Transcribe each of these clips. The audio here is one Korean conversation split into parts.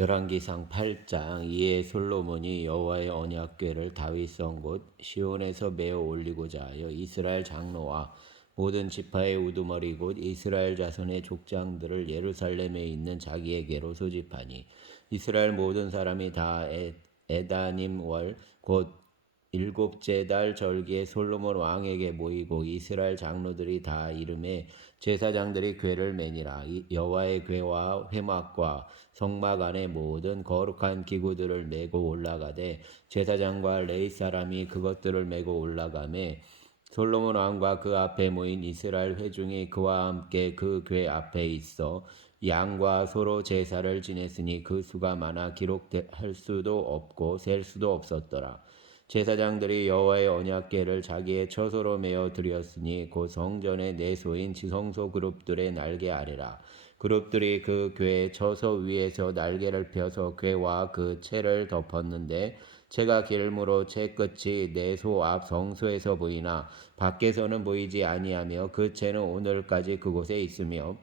열왕기상 8장. 이에 솔로몬이 여호와의 언약궤를 다윗성 곳 시온에서 메어 올리고자 하여 이스라엘 장로와 모든 지파의 우두머리 곧 이스라엘 자손의 족장들을 예루살렘에 있는 자기에게로 소집하니 이스라엘 모든 사람이 다 에다님 월 곧 일곱째 달 절기에 솔로몬 왕에게 모이고 이스라엘 장로들이 다 이름에 제사장들이 궤를 매니라. 여호와의 궤와 회막과 성막 안에 모든 거룩한 기구들을 메고 올라가되 제사장과 레위 사람이 그것들을 메고 올라가매 솔로몬 왕과 그 앞에 모인 이스라엘 회중이 그와 함께 그 궤 앞에 있어 양과 소로 제사를 지냈으니 그 수가 많아 기록할 수도 없고 셀 수도 없었더라. 제사장들이 여호와의 언약궤를 자기의 처소로 메어 드렸으니 곧 성전의 내소인 지성소 그룹들의 날개 아래라. 그룹들이 그 궤 처소 위에서 날개를 펴서 궤와 그 채를 덮었는데 채가 길므로 채 끝이 내소 앞 성소에서 보이나 밖에서는 보이지 아니하며 그 채는 오늘까지 그곳에 있으며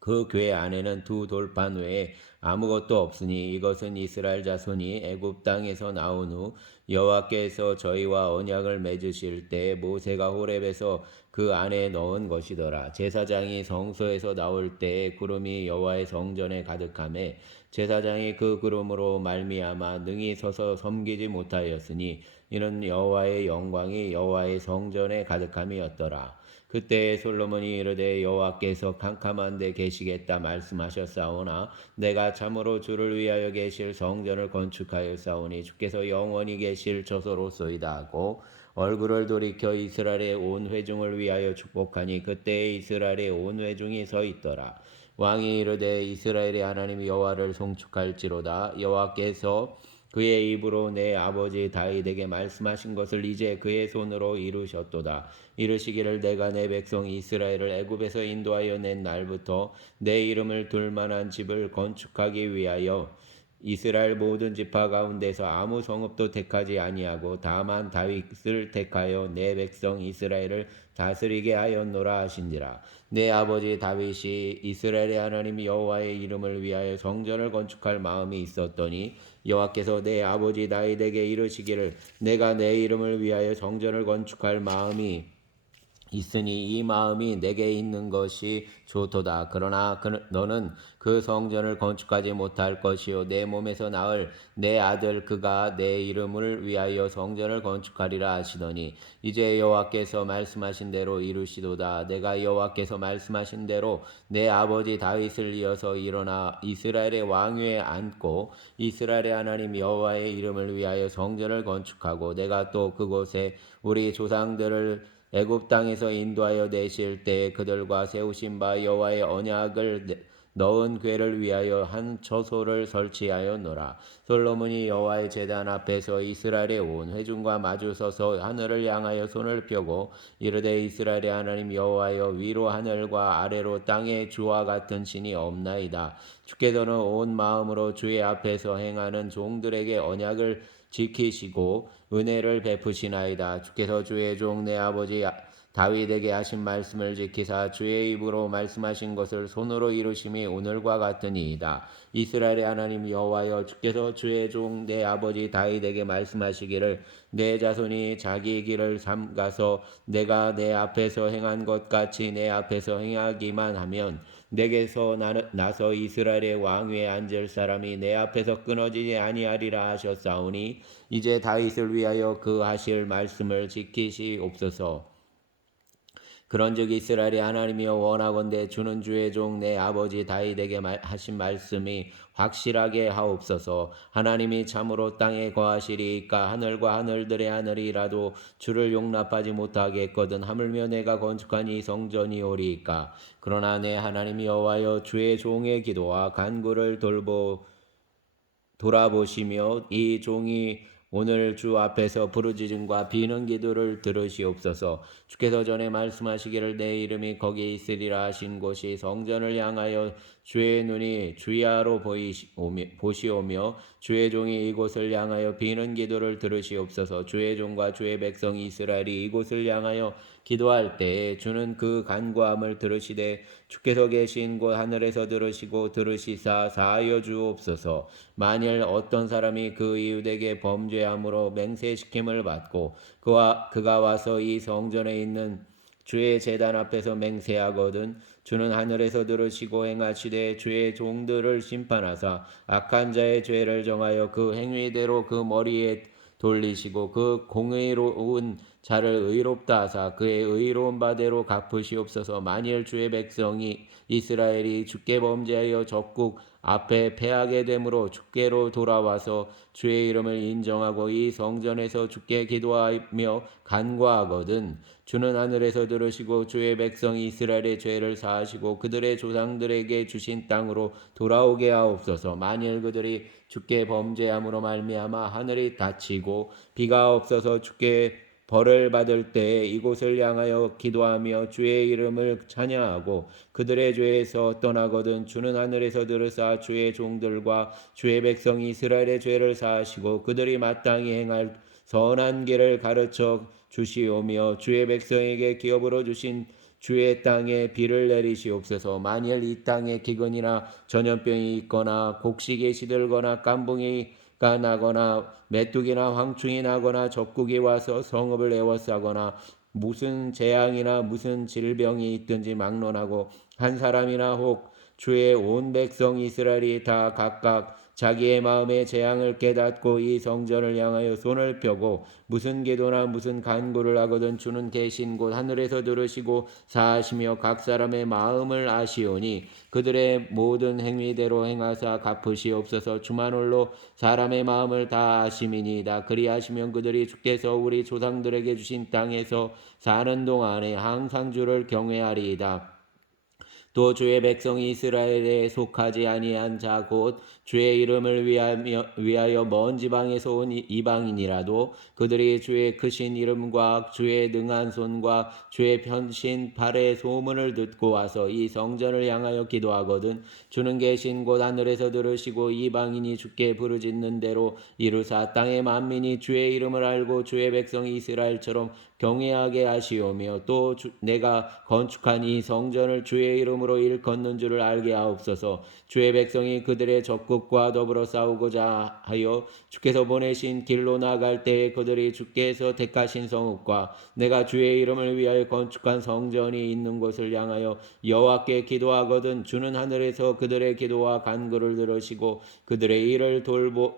그 궤 안에는 두 돌판 외에 아무것도 없으니 이것은 이스라엘 자손이 애굽 땅에서 나온 후 여호와께서 저희와 언약을 맺으실 때 모세가 호렙에서 그 안에 넣은 것이더라. 제사장이 성소에서 나올 때에 구름이 여호와의 성전에 가득하매 제사장이 그 구름으로 말미암아 능히 서서 섬기지 못하였으니 이는 여호와의 영광이 여호와의 성전에 가득함이었더라. 그때 솔로몬이 이르되 여호와께서 캄캄한 데 계시겠다 말씀하셨사오나 내가 참으로 주를 위하여 계실 성전을 건축하였사오니 주께서 영원히 계실 처소로소이다 하고 얼굴을 돌이켜 이스라엘의 온 회중을 위하여 축복하니 그때 이스라엘의 온 회중이 서 있더라. 왕이 이르되 이스라엘의 하나님 여호와를 송축할지로다. 여호와께서 그의 입으로 내 아버지 다윗에게 말씀하신 것을 이제 그의 손으로 이루셨도다. 이르시기를 내가 내 백성 이스라엘을 애굽에서 인도하여 낸 날부터 내 이름을 둘 만한 집을 건축하기 위하여 이스라엘 모든 지파 가운데서 아무 성읍도 택하지 아니하고 다만 다윗을 택하여 내 백성 이스라엘을 다스리게 하였노라 하신지라. 내 아버지 다윗이 이스라엘의 하나님 여호와의 이름을 위하여 성전을 건축할 마음이 있었더니 여호와께서 내 아버지 다윗에게 이르시기를 내가 내 이름을 위하여 성전을 건축할 마음이 있으니 이 마음이 내게 있는 것이 좋도다. 그러나 너는 그 성전을 건축하지 못할 것이요 내 몸에서 나을 내 아들 그가 내 이름을 위하여 성전을 건축하리라 하시더니 이제 여호와께서 말씀하신 대로 이루시도다. 내가 여호와께서 말씀하신 대로 내 아버지 다윗을 이어서 일어나 이스라엘의 왕위에 앉고 이스라엘의 하나님 여호와의 이름을 위하여 성전을 건축하고 내가 또 그곳에 우리 조상들을 애굽 땅에서 인도하여 내실 때에 그들과 세우신 바 여호와의 언약을 넣은 궤를 위하여 한 처소를 설치하였노라. 솔로몬이 여호와의 제단 앞에서 이스라엘의 온 회중과 마주 서서 하늘을 향하여 손을 펴고 이르되 이스라엘의 하나님 여호와여 위로 하늘과 아래로 땅에 주와 같은 신이 없나이다. 주께서는 온 마음으로 주의 앞에서 행하는 종들에게 언약을 지키시고 은혜를 베푸시나이다. 주께서 주의 종 내 아버지 다윗에게 하신 말씀을 지키사 주의 입으로 말씀하신 것을 손으로 이루심이 오늘과 같으니이다. 이스라엘의 하나님 여호와여 주께서 주의 종 내 아버지 다윗에게 말씀하시기를 내 자손이 자기 길을 삼가서 내가 내 앞에서 행한 것 같이 내 앞에서 행하기만 하면 내게서 나서 이스라엘의 왕위에 앉을 사람이 내 앞에서 끊어지지 아니하리라 하셨사오니 이제 다윗을 위하여 그 하실 말씀을 지키시옵소서. 그런즉 이스라엘의 하나님이여 원하건대 주는 주의 종 내 아버지 다윗에게 하신 말씀이 확실하게 하옵소서. 하나님이 참으로 땅에 거하시리이까 하늘과 하늘들의 하늘이라도 주를 용납하지 못하겠거든 하물며 내가 건축한 이 성전이오리이까. 그러나 내 하나님 여호와여 주의 종의 기도와 간구를 돌아보시며 이 종이 오늘 주 앞에서 부르짖음과 비는 기도를 들으시옵소서. 주께서 전에 말씀하시기를 내 이름이 거기 있으리라 하신 곳이 성전을 향하여 주의 눈이 주야로 보시오며 주의 종이 이곳을 향하여 비는 기도를 들으시옵소서. 주의 종과 주의 백성 이스라엘이 이곳을 향하여 기도할 때에 주는 그 간구함을 들으시되 주께서 계신 곳 하늘에서 들으시고 들으시사 사하여 주옵소서. 만일 어떤 사람이 그 이웃에게 범죄함으로 맹세시킴을 받고 그가 와서 이 성전에 있는 주의 제단 앞에서 맹세하거든 주는 하늘에서 들으시고 행하시되 주의 종들을 심판하사 악한 자의 죄를 정하여 그 행위대로 그 머리에 돌리시고 그 공의로운 자를 의롭다 하사 그의 의로운 바대로 갚으시옵소서. 만일 주의 백성이 이스라엘이 주께 범죄하여 적국 앞에 패하게 되므로 주께로 돌아와서 주의 이름을 인정하고 이 성전에서 주께 기도하며 간구하거든 주는 하늘에서 들으시고 주의 백성 이스라엘의 죄를 사하시고 그들의 조상들에게 주신 땅으로 돌아오게 하옵소서. 만일 그들이 주께 범죄함으로 말미암아 하늘이 닫히고 비가 없어서 주께 벌을 받을 때에 이곳을 향하여 기도하며 주의 이름을 찬양하고 그들의 죄에서 떠나거든 주는 하늘에서 들으사 주의 종들과 주의 백성 이스라엘의 죄를 사하시고 그들이 마땅히 행할 선한 길을 가르쳐 주시오며 주의 백성에게 기업으로 주신 주의 땅에 비를 내리시옵소서. 만일 이 땅에 기근이나 전염병이 있거나 곡식이 시들거나 깐붕이가 나거나 메뚜기나 황충이 나거나 적국이 와서 성읍을 에워싸거나 무슨 재앙이나 무슨 질병이 있든지 막론하고 한 사람이나 혹 주의 온 백성 이스라엘이 다 각각 자기의 마음의 재앙을 깨닫고 이 성전을 향하여 손을 펴고 무슨 기도나 무슨 간구를 하거든 주는 계신 곳 하늘에서 들으시고 사하시며 각 사람의 마음을 아시오니 그들의 모든 행위대로 행하사 갚으시옵소서. 주만 홀로 사람의 마음을 다 아심이니이다. 그리하시면 그들이 주께서 우리 조상들에게 주신 땅에서 사는 동안에 항상 주를 경외하리이다. 또 주의 백성 이스라엘에 속하지 아니한 자 곧 주의 이름을 위하여 먼 지방에서 온 이방인이라도 그들이 주의 크신 이름과 주의 능한 손과 주의 편신 발의 소문을 듣고 와서 이 성전을 향하여 기도하거든 주는 계신 곳 하늘에서 들으시고 이방인이 주께 부르짖는 대로 이루사 땅의 만민이 주의 이름을 알고 주의 백성 이스라엘처럼 경외하게 하시오며 또 내가 건축한 이 성전을 주의 이름으로 일컫는 줄을 알게 하옵소서. 주의 백성이 그들의 적국과 더불어 싸우고자 하여 주께서 보내신 길로 나갈 때에 그들이 주께서 택하신 성읍과 내가 주의 이름을 위하여 건축한 성전이 있는 곳을 향하여 여호와께 기도하거든 주는 하늘에서 그들의 기도와 간구를 들으시고 그들의 일을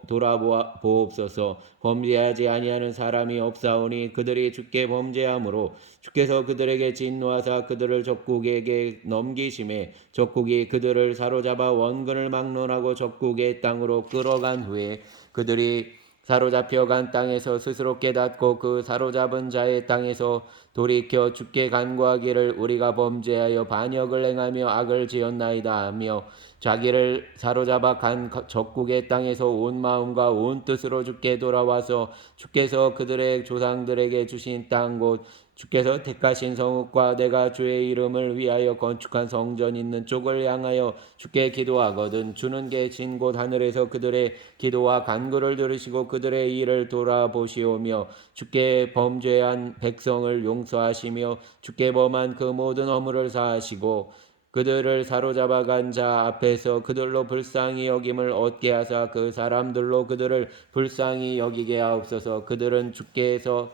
돌아보옵소서. 범죄하지 아니하는 사람이 없사오니 그들이 주께 범죄함으로 주께서 그들에게 진노하사 그들을 적국에게 넘기심에 적국이 그들을 사로잡아 원근을 막론하고 적국의 땅으로 끌어간 후에 그들이 사로잡혀 간 땅에서 스스로 깨닫고 그 사로잡은 자의 땅에서 돌이켜 주께 간구하기를 우리가 범죄하여 반역을 행하며 악을 지었나이다 하며 자기를 사로잡아 간 적국의 땅에서 온 마음과 온 뜻으로 주께 돌아와서 주께서 그들의 조상들에게 주신 땅 곧 주께서 택하신 성읍과 내가 주의 이름을 위하여 건축한 성전 있는 쪽을 향하여 주께 기도하거든 주는 계신 곳 하늘에서 그들의 기도와 간구를 들으시고 그들의 일을 돌아보시오며 주께 범죄한 백성을 용서하시며 주께 범한 그 모든 허물을 사하시고 그들을 사로잡아 간 자 앞에서 그들로 불쌍히 여김을 얻게 하사 그 사람들로 그들을 불쌍히 여기게 하옵소서. 그들은 주께서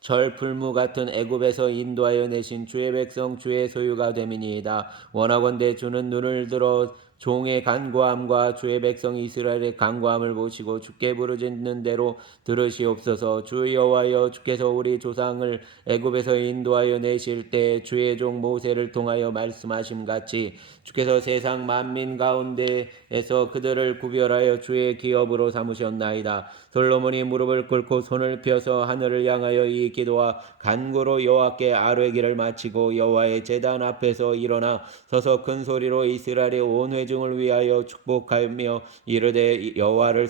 절 풀무 같은 애굽에서 인도하여 내신 주의 백성 주의 소유가 됨이니이다. 원하건대 주는 눈을 들어 종의 간구함과 주의 백성 이스라엘의 간구함을 보시고 주께 부르짖는 대로 들으시옵소서. 주 여호와여 주께서 우리 조상을 애굽에서 인도하여 내실 때 주의 종 모세를 통하여 말씀하심 같이 주께서 세상 만민 가운데에서 그들을 구별하여 주의 기업으로 삼으셨나이다. 솔로몬이 무릎을 꿇고 손을 펴서 하늘을 향하여 이 기도와 간구로 여호와께 아뢰기를 마치고 여호와의 제단 앞에서 일어나 서서 큰 소리로 이스라엘의 온 회중을 위하여 축복하며 이르되 여호와를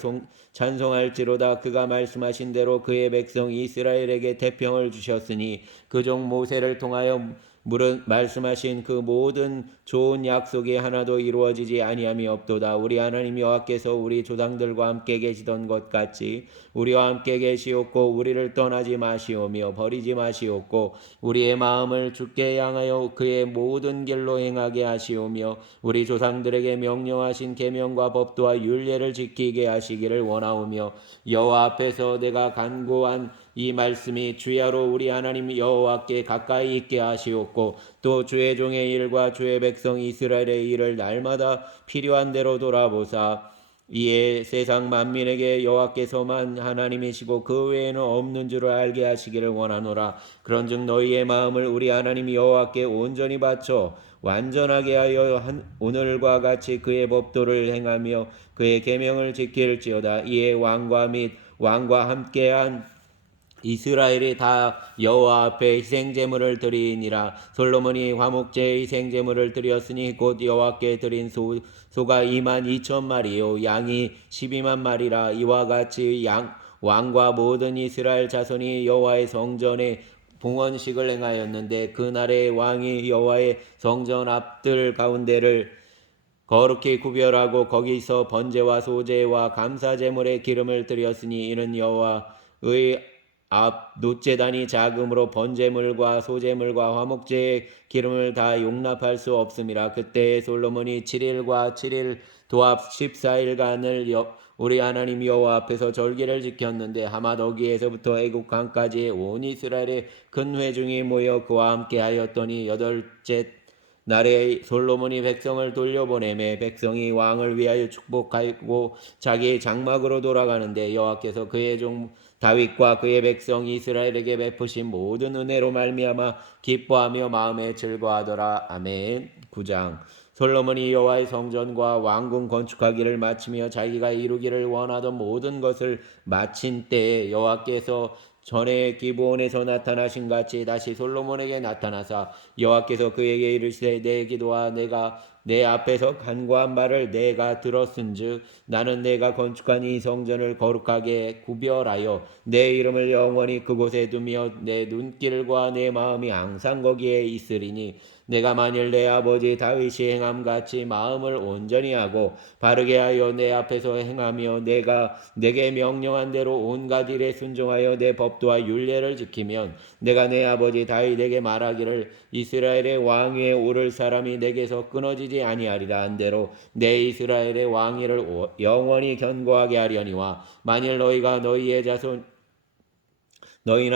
찬송할지로다. 그가 말씀하신 대로 그의 백성 이스라엘에게 태평을 주셨으니 그 종 모세를 통하여 말씀하신 그 모든 좋은 약속이 하나도 이루어지지 아니함이 없도다. 우리 하나님 여호와께서 우리 조상들과 함께 계시던 것 같이 우리와 함께 계시옵고 우리를 떠나지 마시오며 버리지 마시옵고 우리의 마음을 주께 향하여 그의 모든 길로 행하게 하시오며 우리 조상들에게 명령하신 계명과 법도와 율례를 지키게 하시기를 원하오며 여호와 앞에서 내가 간구한 이 말씀이 주야로 우리 하나님 여호와께 가까이 있게 하시옵고 또 주의 종의 일과 주의 백성 이스라엘의 일을 날마다 필요한 대로 돌아보사 이에 세상 만민에게 여호와께서만 하나님이시고 그 외에는 없는 줄을 알게 하시기를 원하노라. 그런즉 너희의 마음을 우리 하나님 여호와께 온전히 바쳐 완전하게 하여 오늘과 같이 그의 법도를 행하며 그의 계명을 지킬지어다. 이에 왕과 및 왕과 함께한 이스라엘이 다 여호와 앞에 희생제물을 드리니라. 솔로몬이 화목제의 희생제물을 드렸으니 곧 여호와께 드린 소가 22,000마리요 양이 12만 마리라. 이와 같이 왕과 모든 이스라엘 자손이 여호와의 성전에 봉헌식을 행하였는데 그날에 왕이 여호와의 성전 앞들 가운데를 거룩히 구별하고 거기서 번제와 소제와 감사제물의 기름을 드렸으니 이는 여호와의 앞 놋제단이 작음으로 번제물과 소제물과 화목제의 기름을 다 용납할 수 없음이라. 그때 솔로몬이 7일과 7일 도합 14일간을 우리 하나님 여호와 앞에서 절기를 지켰는데 하마더기에서부터 애굽 강까지 온 이스라엘의 큰 회중이 모여 그와 함께 하였더니 여덟째 날에 솔로몬이 백성을 돌려보내매 백성이 왕을 위하여 축복하고 자기 장막으로 돌아가는데 여호와께서 그의 종 다윗과 그의 백성 이스라엘에게 베푸신 모든 은혜로 말미암아 기뻐하며 마음에 즐거워하더라. 아멘. 9장 솔로몬이 여호와의 성전과 왕궁 건축하기를 마치며 자기가 이루기를 원하던 모든 것을 마친 때에 여호와께서 전에 기브온에서 나타나신 같이 다시 솔로몬에게 나타나사 여호와께서 그에게 이르시되 내 기도와 내가 내 앞에서 간구한 말을 내가 들었은즉 나는 내가 건축한 이 성전을 거룩하게 구별하여 내 이름을 영원히 그곳에 두며 내 눈길과 내 마음이 항상 거기에 있으리니 내가 만일 내 아버지 다윗이 행함같이 마음을 온전히 하고 바르게 하여 내 앞에서 행하며 내가 내게 명령한 대로 온갖 일에 순종하여 내 법도와 율례를 지키면 내가 내 아버지 다윗에게 말하기를 이스라엘의 왕 위에 오를 사람이 내게서 끊어지지 아니하리라 한 대로 내 이스라엘의 왕위를 영원히 견고하게 하려니와 만일 너희나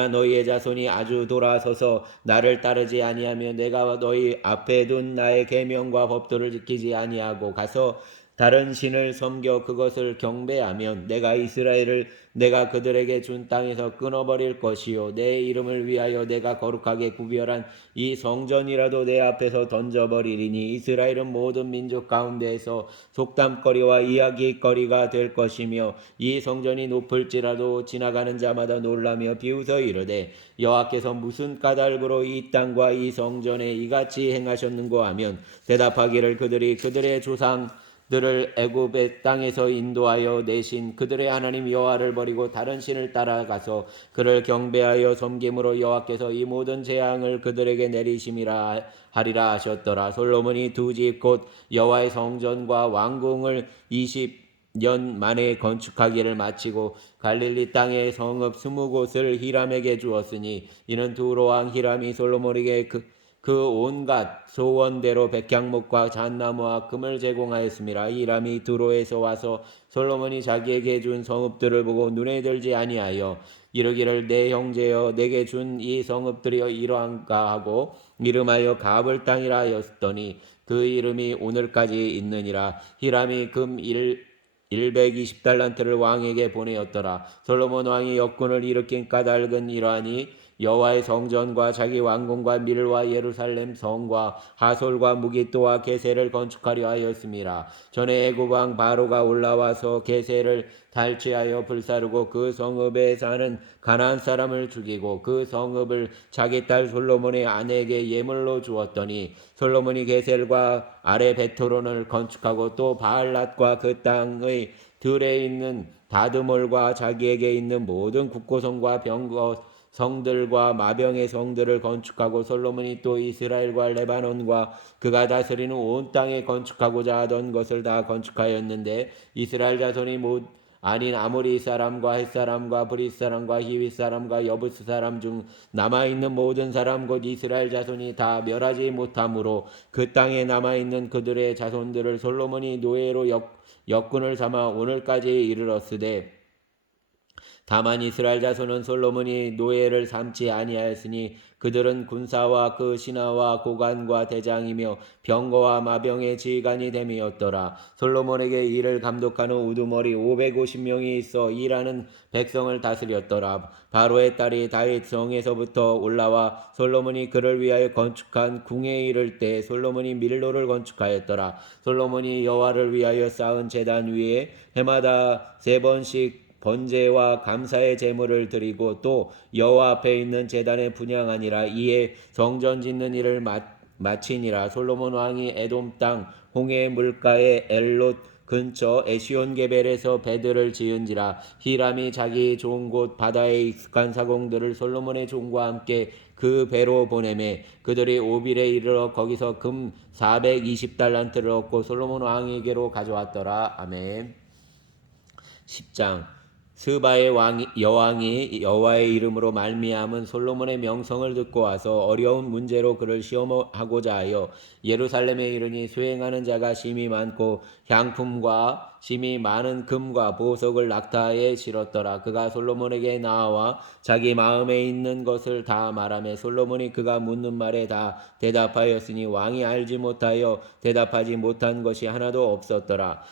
너희의 자손이 아주 돌아서서 나를 따르지 아니하며 내가 너희 앞에 둔 나의 계명과 법도를 지키지 아니하고 가서 다른 신을 섬겨 그것을 경배하면 내가 이스라엘을 내가 그들에게 준 땅에서 끊어버릴 것이요 내 이름을 위하여 내가 거룩하게 구별한 이 성전이라도 내 앞에서 던져버리리니 이스라엘은 모든 민족 가운데에서 속담거리와 이야기거리가 될 것이며 이 성전이 높을지라도 지나가는 자마다 놀라며 비웃어 이르되 여호와께서 무슨 까닭으로 이 땅과 이 성전에 이같이 행하셨는고 하면 대답하기를 그들의 조상 들을 애굽의 땅에서 인도하여 내신 그들의 하나님 여호와를 버리고 다른 신을 따라가서 그를 경배하여 섬김으로 여호와께서 이 모든 재앙을 그들에게 내리심이라 하리라 하셨더라. 솔로몬이 두 집 곧 여호와의 성전과 왕궁을 20년 만에 건축하기를 마치고 갈릴리 땅의 성읍 20곳을 히람에게 주었으니 이는 두로 왕 히람이 솔로몬에게 그 온갖 소원대로 백향목과 잣나무와 금을 제공하였습니다. 히람이 두로에서 와서 솔로몬이 자기에게 준 성읍들을 보고 눈에 들지 아니하여 이르기를 내 형제여 내게 준 이 성읍들이 이러한가 하고 이름하여 가블 땅이라 하였더니 그 이름이 오늘까지 있느니라. 히람이 금 120달란트를 왕에게 보내었더라. 솔로몬 왕이 역군을 일으킨 까닭은 이러하니 여호와의 성전과 자기 왕궁과 밀과 예루살렘 성과 하솔과 무기또와 게세를 건축하려 하였습니다. 전에 애굽 왕 바로가 올라와서 게세를 탈취하여 불사르고 그 성읍에 사는 가나안 사람을 죽이고 그 성읍을 자기 딸 솔로몬의 아내에게 예물로 주었더니 솔로몬이 게셀과 아레 베토론을 건축하고 또 바알랏과 그 땅의 들에 있는 다드몰과 자기에게 있는 모든 국고성과 병거 성들과 마병의 성들을 건축하고 솔로몬이 또 이스라엘과 레바논과 그가 다스리는 온 땅에 건축하고자 하던 것을 다 건축하였는데 이스라엘 자손이 아닌 아모리 사람과 헷 사람과 브릿 사람과 히윗 사람과 여부스 사람 중 남아 있는 모든 사람 곧 이스라엘 자손이 다 멸하지 못하므로 그 땅에 남아 있는 그들의 자손들을 솔로몬이 노예로 역군을 삼아 오늘까지 이르렀으되 다만 이스라엘 자손은 솔로몬이 노예를 삼지 아니하였으니 그들은 군사와 그 신하와 고관과 대장이며 병거와 마병의 지휘관이 됨이었더라. 솔로몬에게 이를 감독하는 우두머리 550명이 있어 일하는 백성을 다스렸더라. 바로의 딸이 다윗 성에서부터 올라와 솔로몬이 그를 위하여 건축한 궁에 이를 때 솔로몬이 밀로를 건축하였더라. 솔로몬이 여호와를 위하여 쌓은 제단 위에 해마다 3번씩 번제와 감사의 제물을 드리고 또 여호와 앞에 있는 제단에 분향하니라. 이에 성전 짓는 일을 마치니라. 솔로몬 왕이 에돔 땅 홍해 물가의 엘롯 근처 에시온게벨에서 배들을 지은지라. 히람이 자기 좋은 곳 바다에 익숙한 사공들을 솔로몬의 종과 함께 그 배로 보내매 그들이 오빌에 이르러 거기서 금 420달란트를 얻고 솔로몬 왕에게로 가져왔더라. 아멘. 10장 스바의 여왕이 여호와의 이름으로 말미암은 솔로몬의 명성을 듣고 와서 어려운 문제로 그를 시험하고자 하여 예루살렘에 이르니 수행하는 자가 심히 많고 향품과 심히 많은 금과 보석을 낙타에 실었더라. 그가 솔로몬에게 나와 자기 마음에 있는 것을 다 말하며 솔로몬이 그가 묻는 말에 다 대답하였으니 왕이 알지 못하여 대답하지 못한 것이 하나도 없었더라.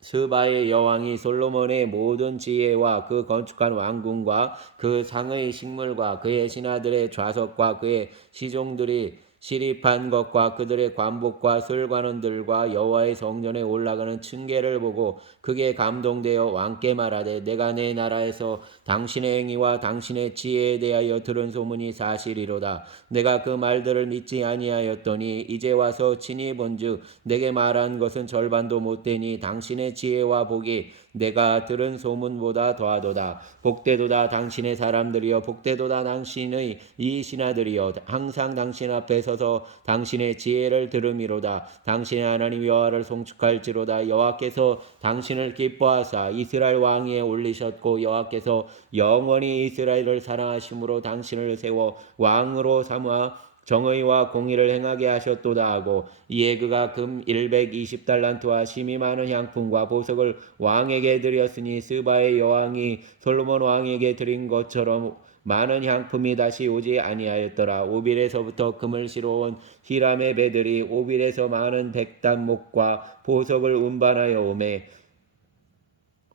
스바의 여왕이 솔로몬의 모든 지혜와 그 건축한 왕궁과 그 상의 식물과 그의 신하들의 좌석과 그의 시종들이 시립한 것과 그들의 관복과 술관원들과 여호와의 성전에 올라가는 층계를 보고 크게 감동되어 왕께 말하되 내가 내 나라에서 당신의 행위와 당신의 지혜에 대하여 들은 소문이 사실이로다. 내가 그 말들을 믿지 아니하였더니 이제 와서 친히 본즉 내게 말한 것은 절반도 못되니 당신의 지혜와 복이 내가 들은 소문보다 더하도다. 복되도다 당신의 사람들이여 복되도다 당신의 이 신하들이여 항상 당신 앞에 서서 당신의 지혜를 들음이로다. 당신의 하나님 여호와를 송축할지로다. 여호와께서 당신을 기뻐하사 이스라엘 왕위에 올리셨고 여호와께서 영원히 이스라엘을 사랑하심으로 당신을 세워 왕으로 삼아 정의와 공의를 행하게 하셨도다 하고 이에 그가 금 120달란트와 심히 많은 향품과 보석을 왕에게 드렸으니 스바의 여왕이 솔로몬 왕에게 드린 것처럼 많은 향품이 다시 오지 아니하였더라. 오빌에서부터 금을 실어온 히람의 배들이 오빌에서 많은 백단목과 보석을 운반하여 오매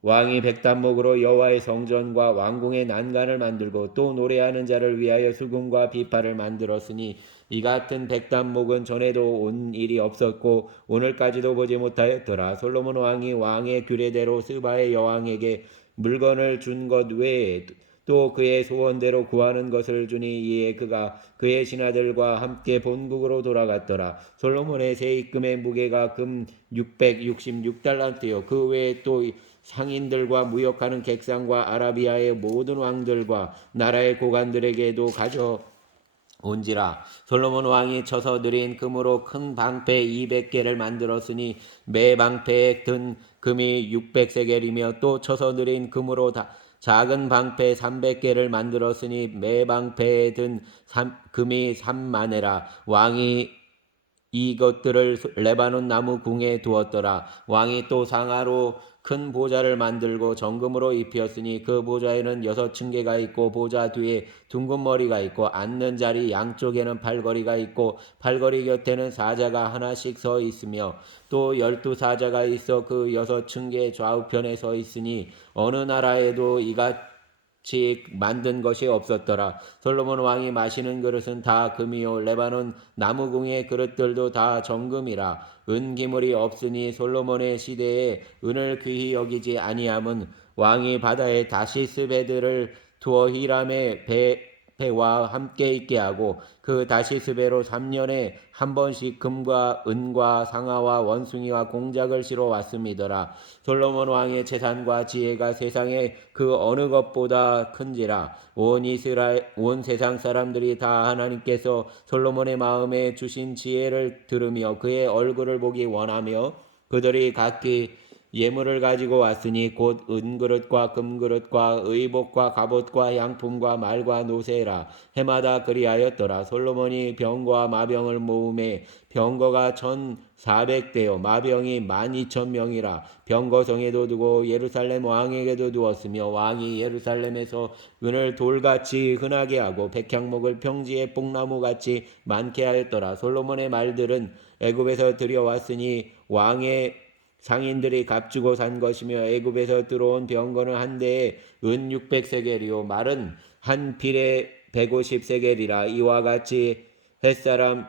왕이 백단목으로 여호와의 성전과 왕궁의 난간을 만들고 또 노래하는 자를 위하여 수금과 비파를 만들었으니 이 같은 백단목은 전에도 온 일이 없었고 오늘까지도 보지 못하였더라. 솔로몬 왕이 왕의 규례대로 스바의 여왕에게 물건을 준 것 외에 또 그의 소원대로 구하는 것을 주니 이에 그가 그의 신하들과 함께 본국으로 돌아갔더라. 솔로몬의 세입금의 무게가 금 666달란트요. 그 외에 또 상인들과 무역하는 객상과 아라비아의 모든 왕들과 나라의 고관들에게도 가져온지라. 솔로몬 왕이 쳐서 드린 금으로 큰 방패 200개를 만들었으니 매 방패에 든 금이 600세겔이며 또 쳐서 드린 금으로 작은 방패 300개를 만들었으니 매 방패에 든 금이 3만에라. 왕이 이것들을 레바논 나무 궁에 두었더라. 왕이 또 상아로 큰 보좌를 만들고 정금으로 입혔으니 그 보좌에는 6층계가 있고 보좌 뒤에 둥근 머리가 있고 앉는 자리 양쪽에는 팔걸이가 있고 팔걸이 곁에는 사자가 하나씩 서 있으며 또 12사자가 있어 그 6층계 좌우편에 서 있으니 어느 나라에도 이같이 만든 것이 없었더라. 솔로몬 왕이 마시는 그릇은 다 금이요 레바논 나무궁의 그릇들도 다 정금이라. 은기물이 없으니 솔로몬의 시대에 은을 귀히 여기지 아니함은 왕이 바다에 다시스 배들을 두어 히람의 지폐와 함께 있게 하고 그 다시스배로 3년에 한 번씩 금과 은과 상아와 원숭이와 공작을 실어 왔음이더라. 솔로몬 왕의 재산과 지혜가 세상의 그 어느 것보다 큰지라. 온 세상 사람들이 다 하나님께서 솔로몬의 마음에 주신 지혜를 들으며 그의 얼굴을 보기 원하며 그들이 각기 예물을 가지고 왔으니 곧 은그릇과 금그릇과 의복과 갑옷과 양품과 말과 노새라. 해마다 그리하였더라. 솔로몬이 병거와 마병을 모음에 병거가 1,400대요 마병이 12,000명이라. 병거성에도 두고 예루살렘 왕에게도 두었으며 왕이 예루살렘에서 은을 돌같이 흔하게 하고 백향목을 평지에 뽕나무같이 많게 하였더라. 솔로몬의 말들은 애굽에서 들여왔으니 왕의 상인들이 값주고 산 것이며 애굽에서 들어온 병거는 한 대에 은 600세겔이요 말은 한 필에 150세겔이라. 이와 같이 햇사람의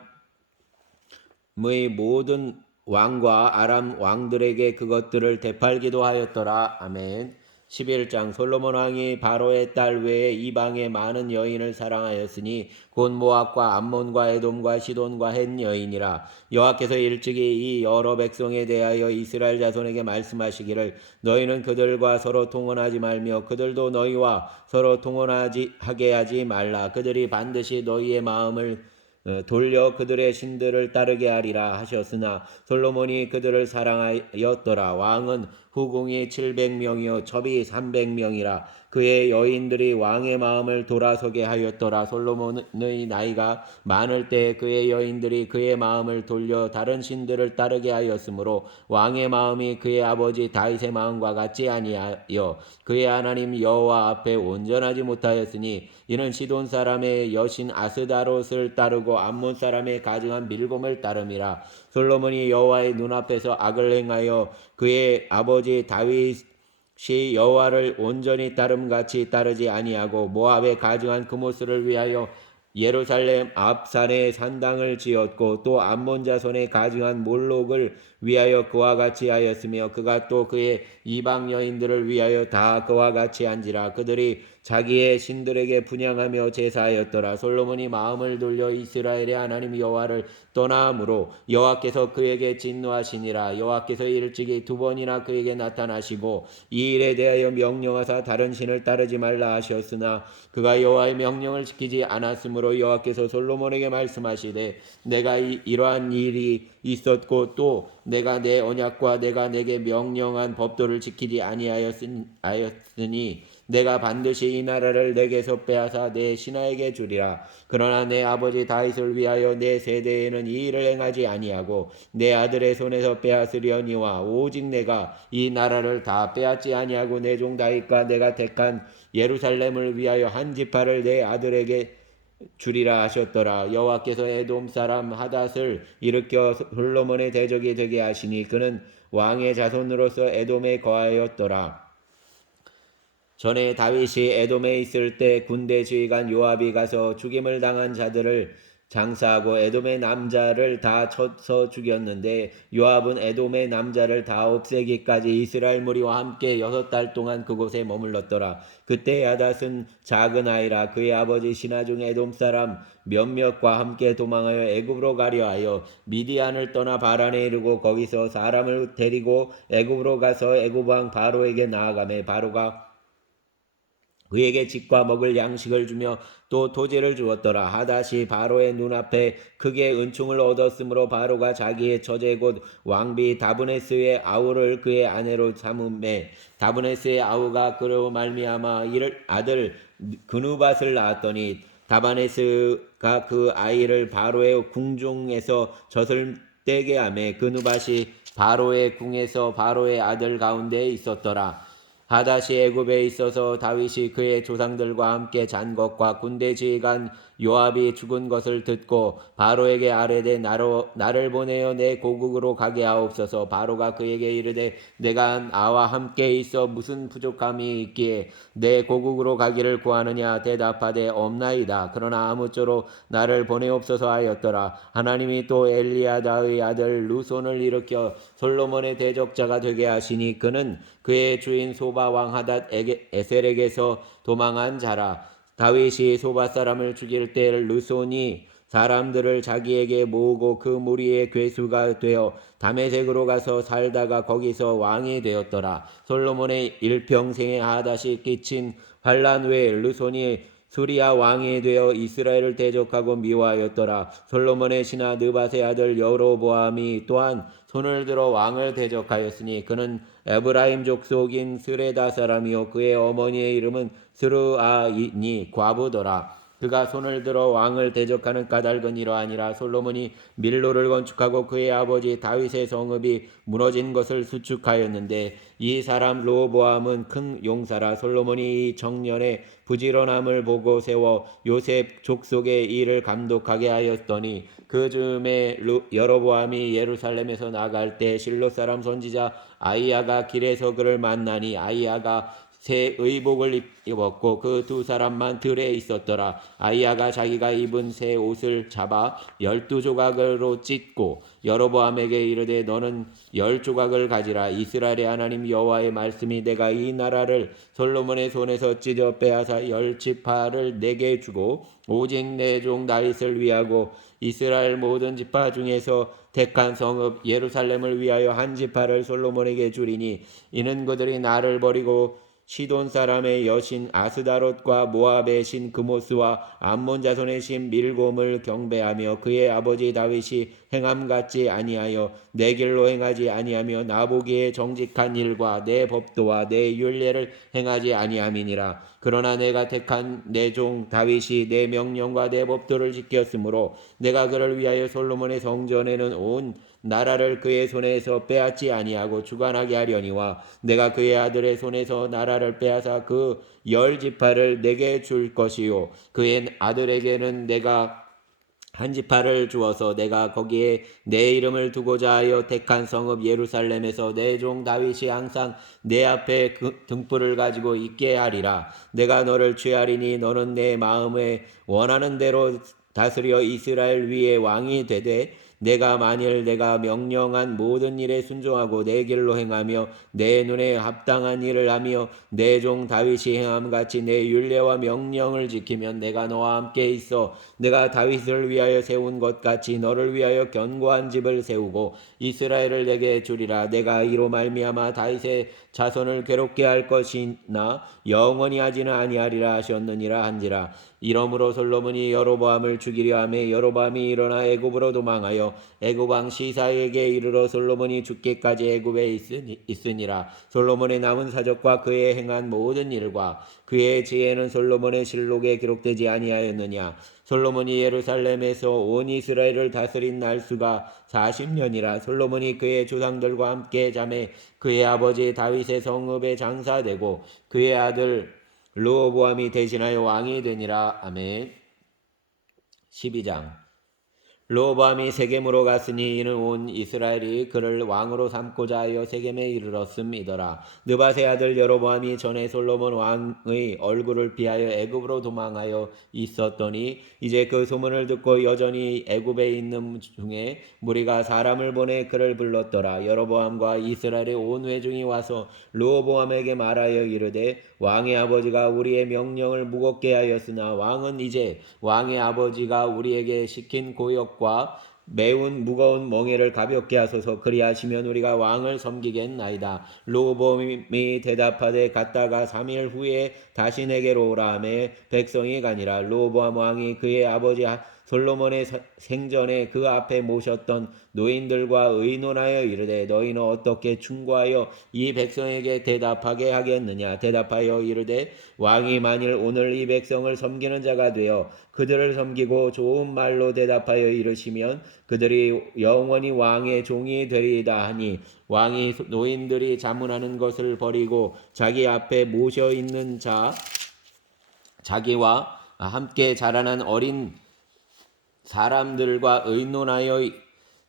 모든 왕과 아람 왕들에게 그것들을 되팔기도 하였더라. 아멘. 11장 솔로몬 왕이 바로의 딸 외에 이방의 많은 여인을 사랑하였으니 곧 모압과 암몬과 에돔과 시돈과 헷 여인이라. 여호와께서 일찍이 이 여러 백성에 대하여 이스라엘 자손에게 말씀하시기를 너희는 그들과 서로 통혼하지 말며 그들도 너희와 서로 통혼하게 하지 말라. 그들이 반드시 너희의 마음을 돌려 그들의 신들을 따르게 하리라 하셨으나 솔로몬이 그들을 사랑하였더라. 왕은 후궁이 700명이요 첩이 300명이라. 그의 여인들이 왕의 마음을 돌아서게 하였더라. 솔로몬의 나이가 많을 때 그의 여인들이 그의 마음을 돌려 다른 신들을 따르게 하였으므로 왕의 마음이 그의 아버지 다윗의 마음과 같지 아니하여 그의 하나님 여호와 앞에 온전하지 못하였으니 이는 시돈 사람의 여신 아스다롯을 따르고 암몬 사람의 가증한 밀곰을 따름이라. 솔로몬이 여호와의 눈앞에서 악을 행하여 그의 아버지 다윗이 여호와를 온전히 따름같이 따르지 아니하고 모압의 가증한 그모스를 위하여 예루살렘 앞산에 산당을 지었고 또 암몬 자손의 가증한 몰록을 위하여 그와 같이 하였으며 그가 또 그의 이방 여인들을 위하여 다 그와 같이 한지라. 그들이 자기의 신들에게 분향하며 제사하였더라. 솔로몬이 마음을 돌려 이스라엘의 하나님 여호와를 떠나므로 여호와께서 그에게 진노하시니라. 여호와께서 일찍이 2번이나 그에게 나타나시고 이 일에 대하여 명령하사 다른 신을 따르지 말라 하셨으나 그가 여호와의 명령을 지키지 않았으므로 여호와께서 솔로몬에게 말씀하시되 내가 이러한 일이 있었고 또 내가 내 언약과 내가 내게 명령한 법도를 지키지 아니하였으니 내가 반드시 이 나라를 내게서 빼앗아 내 신하에게 주리라. 그러나 내 아버지 다윗을 위하여 내 세대에는 이 일을 행하지 아니하고 내 아들의 손에서 빼앗으려니와 오직 내가 이 나라를 다 빼앗지 아니하고 내 종 다윗과 내가 택한 예루살렘을 위하여 한 지파를 내 아들에게 주리라 하셨더라. 여호와께서 에돔 사람 하닷을 일으켜 솔로몬의 대적이 되게 하시니 그는 왕의 자손으로서 에돔에 거하였더라. 전에 다윗이 에돔에 있을 때 군대 지휘관 요압이 가서 죽임을 당한 자들을 장사하고 에돔의 남자를 다 쳐서 죽였는데 요압은 에돔의 남자를 다 없애기까지 이스라엘 무리와 함께 6달 동안 그곳에 머물렀더라. 그때 야닷은 작은 아이라. 그의 아버지 신하 중 에돔 사람 몇몇과 함께 도망하여 애굽으로 가려 하여 미디안을 떠나 바란에 이르고 거기서 사람을 데리고 애굽으로 가서 애굽 왕 바로에게 나아가매 바로가 그에게 집과 먹을 양식을 주며 또 토지를 주었더라. 하닷이 바로의 눈앞에 크게 은총을 얻었으므로 바로가 자기의 처제 곧 왕비 다브네스의 아우를 그의 아내로 삼음매 다브네스의 아우가 그로 말미암아 이를 아들 그누밧을 낳았더니 다바네스가 그 아이를 바로의 궁중에서 젖을 떼게 하매 그누밧이 바로의 궁에서 바로의 아들 가운데 있었더라. 하닷이 애굽에 있어서 다윗이 그의 조상들과 함께 잔 것과 군대 지휘관 요압이 죽은 것을 듣고 바로에게 아뢰되 나를 보내어 내 고국으로 가게 하옵소서. 바로가 그에게 이르되 내가 나와 함께 있어 무슨 부족함이 있기에 내 고국으로 가기를 구하느냐. 대답하되 없나이다. 그러나 아무쪼록 나를 보내옵소서 하였더라. 하나님이 또 엘리야다의 아들 루손을 일으켜 솔로몬의 대적자가 되게 하시니 그는 그의 주인 소바 왕 하닷 에셀에게서 도망한 자라. 다윗이 소바 사람을 죽일 때 르손이 사람들을 자기에게 모으고 그 무리의 괴수가 되어 다메섹으로 가서 살다가 거기서 왕이 되었더라. 솔로몬의 일평생에 하닷이 끼친 환란 후에 르손이 수리아 왕이 되어 이스라엘을 대적하고 미워하였더라. 솔로몬의 신하 느밧의 아들 여로보암이 또한 손을 들어 왕을 대적하였으니 그는 에브라임 족속인 스레다 사람이요 그의 어머니의 이름은 스르아이니 과부더라. 그가 손을 들어 왕을 대적하는 까닭은 이러하니라. 솔로몬이 밀로를 건축하고 그의 아버지 다윗의 성읍이 무너진 것을 수축하였는데 이 사람 르호보암은 큰 용사라. 솔로몬이 이 청년의 부지런함을 보고 세워 요셉 족속의 일을 감독하게 하였더니 그 즈음에 여로보암이 예루살렘에서 나갈 때 실로 사람 선지자 아이야가 길에서 그를 만나니 아이야가 새 의복을 입었고 그 두 사람만 들에 있었더라. 아이야가 자기가 입은 새 옷을 잡아 12조각으로 찢고 여로보암에게 이르되 너는 10조각을 가지라. 이스라엘의 하나님 여호와의 말씀이 내가 이 나라를 솔로몬의 손에서 찢어 빼앗아 10지파를 내게 주고 오직 내 종 다윗을 위하고 이스라엘 모든 지파 중에서 택한 성읍 예루살렘을 위하여 한 지파를 솔로몬에게 주리니 이는 그들이 나를 버리고 시돈 사람의 여신 아스다롯과 모압의 신 그모스와 암몬 자손의 신 밀곰을 경배하며 그의 아버지 다윗이 행함 같지 아니하여 내 길로 행하지 아니하며 나보기에 정직한 일과 내 법도와 내 율례를 행하지 아니함이니라. 그러나 내가 택한 내 종 다윗이 내 명령과 내 법도를 지켰으므로 내가 그를 위하여 솔로몬의 성전에는 온 나라를 그의 손에서 빼앗지 아니하고 주관하게 하려니와 내가 그의 아들의 손에서 나라를 빼앗아 그 10지파를 내게 줄 것이요 그의 아들에게는 내가 한 지파를 주어서 내가 거기에 내 이름을 두고자 하여 택한 성읍 예루살렘에서 내 종 다윗이 항상 내 앞에 그 등불을 가지고 있게 하리라. 내가 너를 취하리니 너는 내 마음에 원하는 대로 다스려 이스라엘 위에 왕이 되되 내가 만일 내가 명령한 모든 일에 순종하고 내 길로 행하며 내 눈에 합당한 일을 하며 내 종 다윗이 행함같이 내 율례와 명령을 지키면 내가 너와 함께 있어 내가 다윗을 위하여 세운 것 같이 너를 위하여 견고한 집을 세우고 이스라엘을 내게 주리라. 내가 이로 말미암아 다윗의 자손을 괴롭게 할 것이나 영원히 하지는 아니하리라 하셨느니라 한지라. 이러므로 솔로몬이 여로보암을 죽이려 하매 여로보암이 일어나 애굽으로 도망하여 애굽 왕 시사에게 이르러 솔로몬이 죽기까지 애굽에 있으니라. 솔로몬의 남은 사적과 그의 행한 모든 일과 그의 지혜는 솔로몬의 실록에 기록되지 아니하였느냐. 솔로몬이 예루살렘에서 온 이스라엘을 다스린 날수가 40년이라. 솔로몬이 그의 조상들과 함께 잠에 그의 아버지 다윗의 성읍에 장사되고 그의 아들 르호보암이 대신하여 왕이 되니라. 아멘. 12장 르호보암이 세겜으로 갔으니 이는 온 이스라엘이 그를 왕으로 삼고자 하여 세겜에 이르렀음이더라. 느밧의 아들 여로보암이 전에 솔로몬 왕의 얼굴을 피하여 애굽으로 도망하여 있었더니 이제 그 소문을 듣고 여전히 애굽에 있는 중에 무리가 사람을 보내 그를 불렀더라. 여로보암과 이스라엘의 온 회중이 와서 르호보암에게 말하여 이르되 왕의 아버지가 우리의 명령을 무겁게 하였으나 왕은 이제 왕의 아버지가 우리에게 시킨 고역과 매운 무거운 멍에를 가볍게 하소서. 그리하시면 우리가 왕을 섬기겠나이다. 르호보암이 대답하되 갔다가 3일 후에 다시 내게로 오라 하매 백성이 가니라. 르호보암 왕이 그의 아버지 솔로몬의 생전에 그 앞에 모셨던 노인들과 의논하여 이르되 너희는 어떻게 충고하여 이 백성에게 대답하게 하겠느냐. 대답하여 이르되 왕이 만일 오늘 이 백성을 섬기는 자가 되어 그들을 섬기고 좋은 말로 대답하여 이르시면 그들이 영원히 왕의 종이 되리이다 하니 왕이 노인들이 자문하는 것을 버리고 자기 앞에 모셔 있는 자기와 함께 자라난 어린 사람들과 의논하여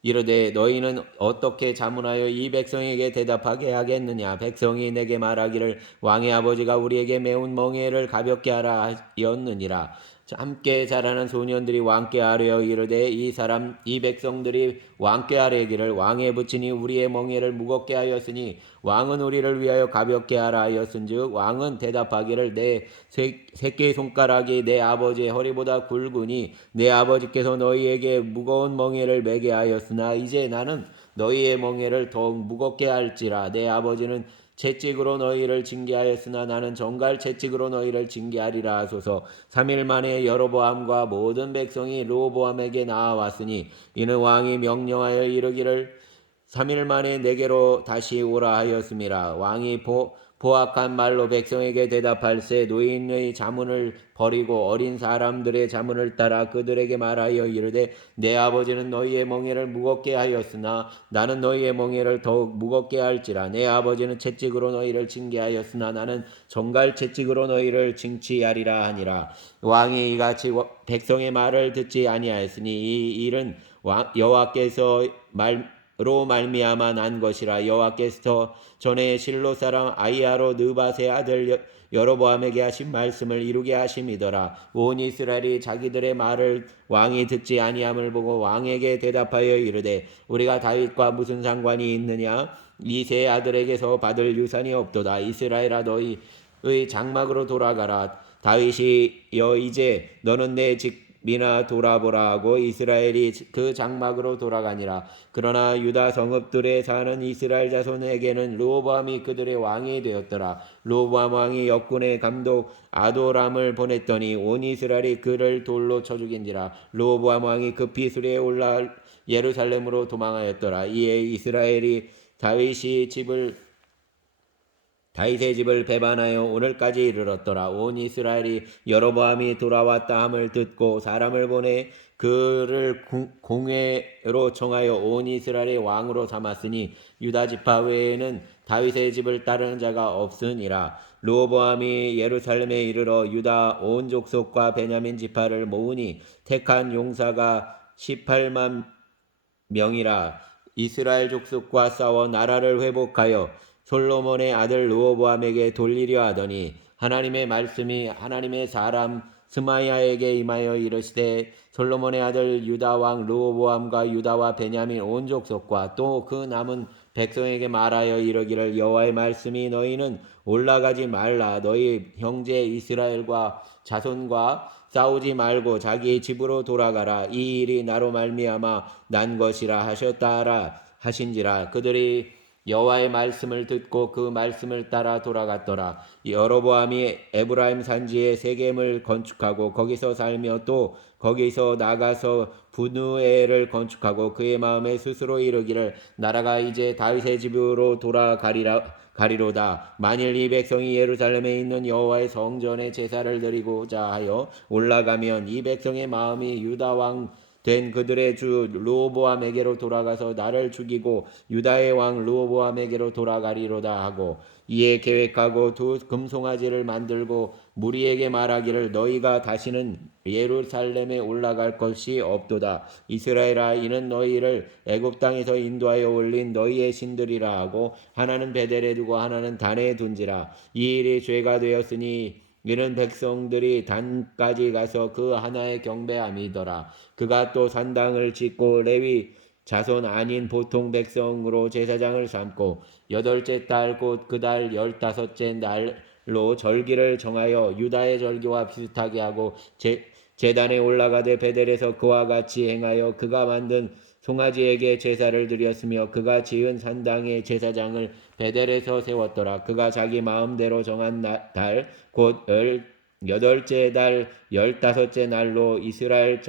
이르되 너희는 어떻게 자문하여 이 백성에게 대답하게 하겠느냐. 백성이 내게 말하기를 왕의 아버지가 우리에게 매운 멍에를 가볍게 하라 하였느니라. 함께 자라는 소년들이 왕께 아뢰어 이르되 이 백성들이 왕께 아뢰기를 왕에 붙이니 우리의 멍에를 무겁게 하였으니 왕은 우리를 위하여 가볍게 하라 하였은즉 왕은 대답하기를 내 새끼 손가락이 내 아버지의 허리보다 굵으니 내 아버지께서 너희에게 무거운 멍에를 매게 하였으나 이제 나는 너희의 멍에를 더욱 무겁게 할지라. 내 아버지는 채찍으로 너희를 징계하였으나 나는 정갈 채찍으로 너희를 징계하리라 하소서. 3일 만에 여로보암과 모든 백성이 르호보암에게 나아왔으니 이는 왕이 명령하여 이르기를 3일 만에 내게로 다시 오라 하였음이라. 왕이 보악한 말로 백성에게 대답할세 노인의 자문을 버리고 어린 사람들의 자문을 따라 그들에게 말하여 이르되 내 아버지는 너희의 멍에를 무겁게 하였으나 나는 너희의 멍에를 더욱 무겁게 할지라. 내 아버지는 채찍으로 너희를 징계하였으나 나는 정갈 채찍으로 너희를 징치하리라 하니라. 왕이 이같이 백성의 말을 듣지 아니하였으니 이 일은 여호와께서 로 말미암아 난 것이라. 여호와께서 전에 실로 사람 아이야로 느밧의 아들 여로보암에게 하신 말씀을 이루게 하심이더라. 온 이스라엘이 자기들의 말을 왕이 듣지 아니함을 보고 왕에게 대답하여 이르되 우리가 다윗과 무슨 상관이 있느냐? 이 세 아들에게서 받을 유산이 없도다. 이스라엘아 너희의 장막으로 돌아가라. 다윗이여 이제 너는 내 집이나 돌아보라 하고 이스라엘이 그 장막으로 돌아가니라. 그러나 유다 성읍들에 사는 이스라엘 자손에게는 르호보암이 그들의 왕이 되었더라. 르호보암 왕이 역군의 감독 아도람을 보냈더니 온 이스라엘이 그를 돌로 쳐 죽인지라. 르호보암 왕이 급히 수레에 올라 예루살렘으로 도망하였더라. 이에 이스라엘이 다윗의 집을 배반하여 오늘까지 이르렀더라. 온 이스라엘이 여로보암이 돌아왔다 함을 듣고 사람을 보내 그를 공회로 청하여 온 이스라엘의 왕으로 삼았으니 유다 지파 외에는 다윗의 집을 따르는 자가 없으니라. 르호보암이 예루살렘에 이르러 유다 온 족속과 베냐민 지파를 모으니 택한 용사가 18만 명이라. 이스라엘 족속과 싸워 나라를 회복하여 솔로몬의 아들 르호보암에게 돌리려 하더니 하나님의 말씀이 하나님의 사람 스마야에게 임하여 이르시되 솔로몬의 아들 유다 왕 르호보암과 유다와 베냐민 온 족속과 또 그 남은 백성에게 말하여 이르기를 여호와의 말씀이 너희는 올라가지 말라. 너희 형제 이스라엘과 자손과 싸우지 말고 자기 집으로 돌아가라. 이 일이 나로 말미암아 난 것이라 하셨다라 하신지라. 그들이 여호와의 말씀을 듣고 그 말씀을 따라 돌아갔더라. 여로보암이 에브라임 산지에 세겜을 건축하고 거기서 살며 또 거기서 나가서 분우엘을 건축하고 그의 마음에 스스로 이르기를 나라가 이제 다윗의 집으로 가리로다. 만일 이 백성이 예루살렘에 있는 여호와의 성전에 제사를 드리고자 하여 올라가면 이 백성의 마음이 유다 왕 된 그들의 주 르호보암에게로 돌아가서 나를 죽이고 유다의 왕 르호보암에게로 돌아가리로다 하고 이에 계획하고 두 금송아지를 만들고 무리에게 말하기를 너희가 다시는 예루살렘에 올라갈 것이 없도다. 이스라엘아 이는 너희를 애굽 땅에서 인도하여 올린 너희의 신들이라 하고 하나는 베델에 두고 하나는 단에 둔지라. 이 일이 죄가 되었으니 이는 백성들이 단까지 가서 그 하나의 경배함이더라. 그가 또 산당을 짓고 레위 자손 아닌 보통 백성으로 제사장을 삼고 8째 달 곧 그 달 15째 날로 절기를 정하여 유다의 절기와 비슷하게 하고 제단에 올라가되 베델에서 그와 같이 행하여 그가 만든 송아지에게 제사를 드렸으며 그가 지은 산당의 제사장을 베델에서 세웠더라. 그가 자기 마음대로 정한 달 곧 8째 달 15째 날로 이스라엘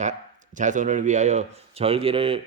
자손을 위하여 절기를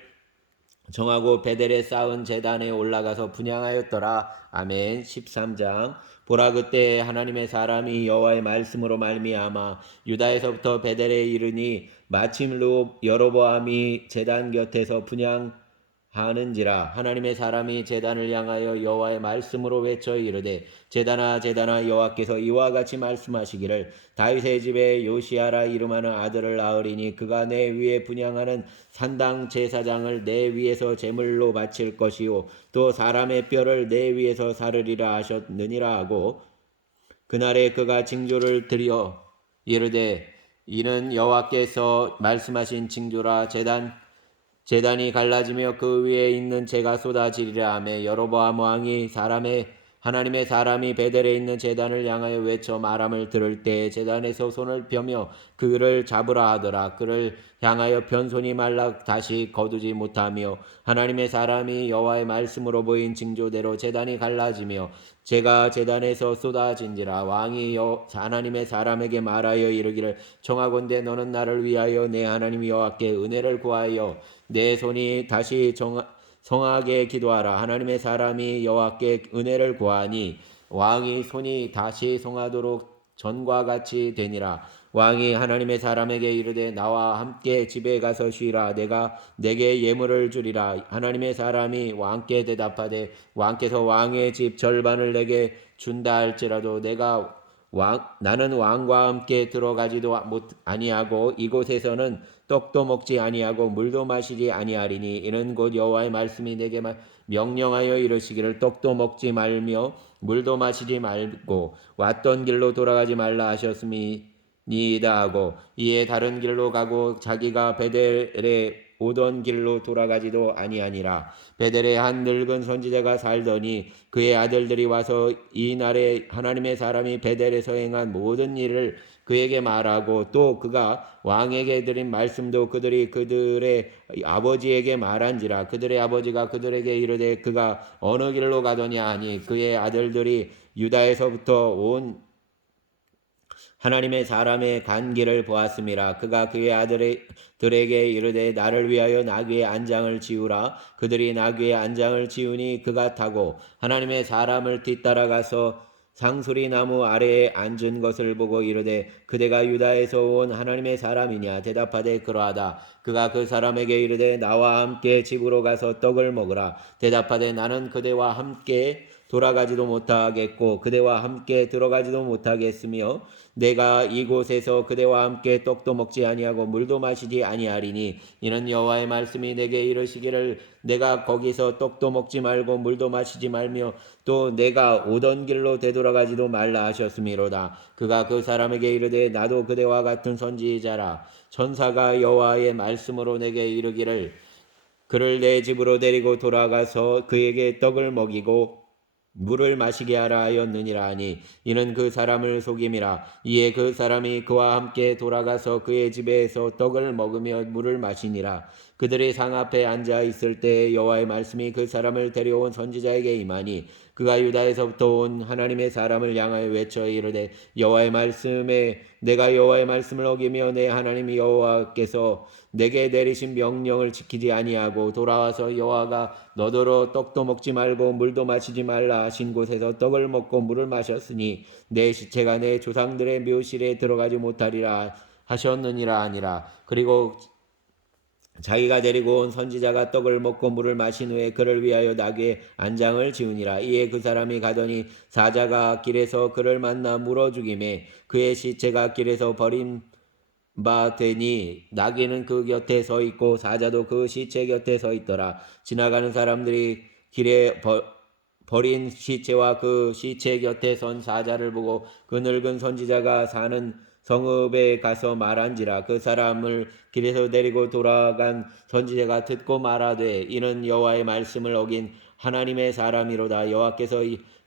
정하고 베델에 쌓은 제단에 올라가서 분향하였더라. 아멘. 13장 보라 그때 하나님의 사람이 여호와의 말씀으로 말미암아 유다에서부터 베델에 이르니 마침 여로보암이 제단 곁에서 분향하는지라. 하나님의 사람이 제단을 향하여 여호와의 말씀으로 외쳐 이르되 제단아 제단아 여호와께서 이와 같이 말씀하시기를 다윗의 집에 요시아라 이름하는 아들을 낳으리니 그가 내 위에 분향하는 산당 제사장을 내 위에서 제물로 바칠 것이요 또 사람의 뼈를 내 위에서 사르리라 하셨느니라 하고 그날에 그가 징조를 드려 이르되 이는 여호와께서 말씀하신 징조라. 제단이 갈라지며 그 위에 있는 재가 쏟아지리라 하며 여로보암 왕이 하나님의 사람이 베델에 있는 제단을 향하여 외쳐 말함을 들을 때 제단에서 손을 펴며 그를 잡으라 하더라. 그를 향하여 편손이 말라 다시 거두지 못하며 하나님의 사람이 여호와의 말씀으로 보인 징조대로 제단이 갈라지며 재가 제단에서 쏟아진지라. 왕이 하나님의 사람에게 말하여 이르기를 청하건대 너는 나를 위하여 내 하나님 여호와께 은혜를 구하여 내 손이 다시 성하게 기도하라. 하나님의 사람이 여호와께 은혜를 구하니 왕이 손이 다시 성하도록 전과 같이 되니라. 왕이 하나님의 사람에게 이르되 나와 함께 집에 가서 쉬라. 내가 내게 예물을 주리라. 하나님의 사람이 왕께 대답하되 왕께서 왕의 집 절반을 내게 준다 할지라도 나는 왕과 함께 들어가지도 아니하고 이곳에서는 떡도 먹지 아니하고 물도 마시지 아니하리니 이는 곧 여호와의 말씀이 내게 명령하여 이르시기를 떡도 먹지 말며 물도 마시지 말고 왔던 길로 돌아가지 말라 하셨음이니이다 하고 이에 다른 길로 가고 자기가 베델에 오던 길로 돌아가지도 아니하니라. 베델에 한 늙은 선지자가 살더니 그의 아들들이 와서 이 날에 하나님의 사람이 베델에서 행한 모든 일을 그에게 말하고 또 그가 왕에게 드린 말씀도 그들의 아버지에게 말한지라. 그들의 아버지가 그들에게 이르되 그가 어느 길로 가더냐 하니 그의 아들들이 유다에서부터 온 하나님의 사람의 간 길을 보았음이라. 그가 그의 아들들에게 이르되 나를 위하여 나귀의 안장을 지우라. 그들이 나귀의 안장을 지우니 그가 타고 하나님의 사람을 뒤따라가서 상수리 나무 아래에 앉은 것을 보고 이르되 그대가 유다에서 온 하나님의 사람이냐. 대답하되 그러하다. 그가 그 사람에게 이르되 나와 함께 집으로 가서 떡을 먹으라. 대답하되 나는 그대와 함께 돌아가지도 못하겠고 그대와 함께 들어가지도 못하겠으며 내가 이곳에서 그대와 함께 떡도 먹지 아니하고 물도 마시지 아니하리니 이는 여호와의 말씀이 내게 이르시기를 내가 거기서 떡도 먹지 말고 물도 마시지 말며 또 내가 오던 길로 되돌아가지도 말라 하셨음이로다. 그가 그 사람에게 이르되 나도 그대와 같은 선지자라. 천사가 여호와의 말씀으로 내게 이르기를 그를 내 집으로 데리고 돌아가서 그에게 떡을 먹이고 물을 마시게 하라 하였느니라 하니 이는 그 사람을 속임이라. 이에 그 사람이 그와 함께 돌아가서 그의 집에서 떡을 먹으며 물을 마시니라. 그들이 상 앞에 앉아 있을 때 여호와의 말씀이 그 사람을 데려온 선지자에게 임하니 그가 유다에서부터 온 하나님의 사람을 향하여 외쳐 이르되 내가 여호와의 말씀을 어기며 내 하나님 여호와께서 내게 내리신 명령을 지키지 아니하고 돌아와서 여호와가 너더러 떡도 먹지 말고 물도 마시지 말라 하신 곳에서 떡을 먹고 물을 마셨으니 내 시체가 내 조상들의 묘실에 들어가지 못하리라 하셨느니라 하니라. 그리고 자기가 데리고 온 선지자가 떡을 먹고 물을 마신 후에 그를 위하여 나귀의 안장을 지우니라. 이에 그 사람이 가더니 사자가 길에서 그를 만나 물어 죽이매 그의 시체가 길에서 버린 바 되니 나귀는 그 곁에 서 있고 사자도 그 시체 곁에 서 있더라. 지나가는 사람들이 길에 버린 시체와 그 시체 곁에 선 사자를 보고 그 늙은 선지자가 사는 성읍에 가서 말한지라. 그 사람을 길에서 데리고 돌아간 선지자가 듣고 말하되 이는 여호와의 말씀을 어긴 하나님의 사람이로다. 여호와께서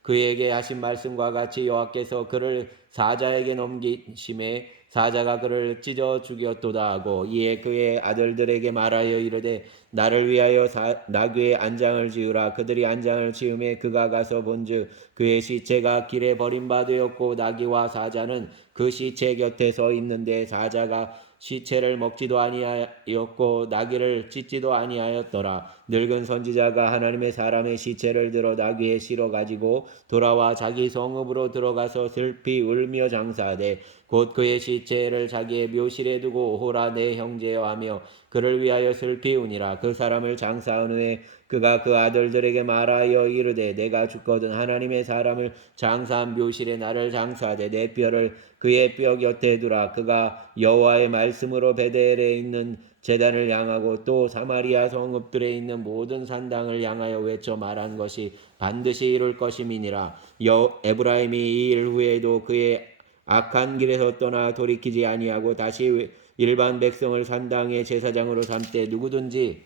그에게 하신 말씀과 같이 여호와께서 그를 사자에게 넘기심에 사자가 그를 찢어 죽였도다 하고 이에 그의 아들들에게 말하여 이르되 나를 위하여 나귀의 안장을 지으라. 그들이 안장을 지음에 그가 가서 본즉 그의 시체가 길에 버림바 되었고 나귀와 사자는 그 시체 곁에 서 있는데 사자가 시체를 먹지도 아니하였고 나귀를 찢지도 아니하였더라. 늙은 선지자가 하나님의 사람의 시체를 들어 나귀에 실어 가지고 돌아와 자기 성읍으로 들어가서 슬피 울며 장사하되 곧 그의 시체를 자기의 묘실에 두고 오호라 내 형제여 하며 그를 위하여 슬피 우니라. 그 사람을 장사한 후에 그가 그 아들들에게 말하여 이르되 내가 죽거든 하나님의 사람을 장사한 묘실에 나를 장사하되 내 뼈를 그의 뼈 곁에 두라. 그가 여호와의 말씀으로 베델에 있는 제단을 향하고 또 사마리아 성읍들에 있는 모든 산당을 향하여 외쳐 말한 것이 반드시 이룰 것임이니라. 에브라임이 이 일 후에도 그의 악한 길에서 떠나 돌이키지 아니하고 다시 일반 백성을 산당의 제사장으로 삼되 누구든지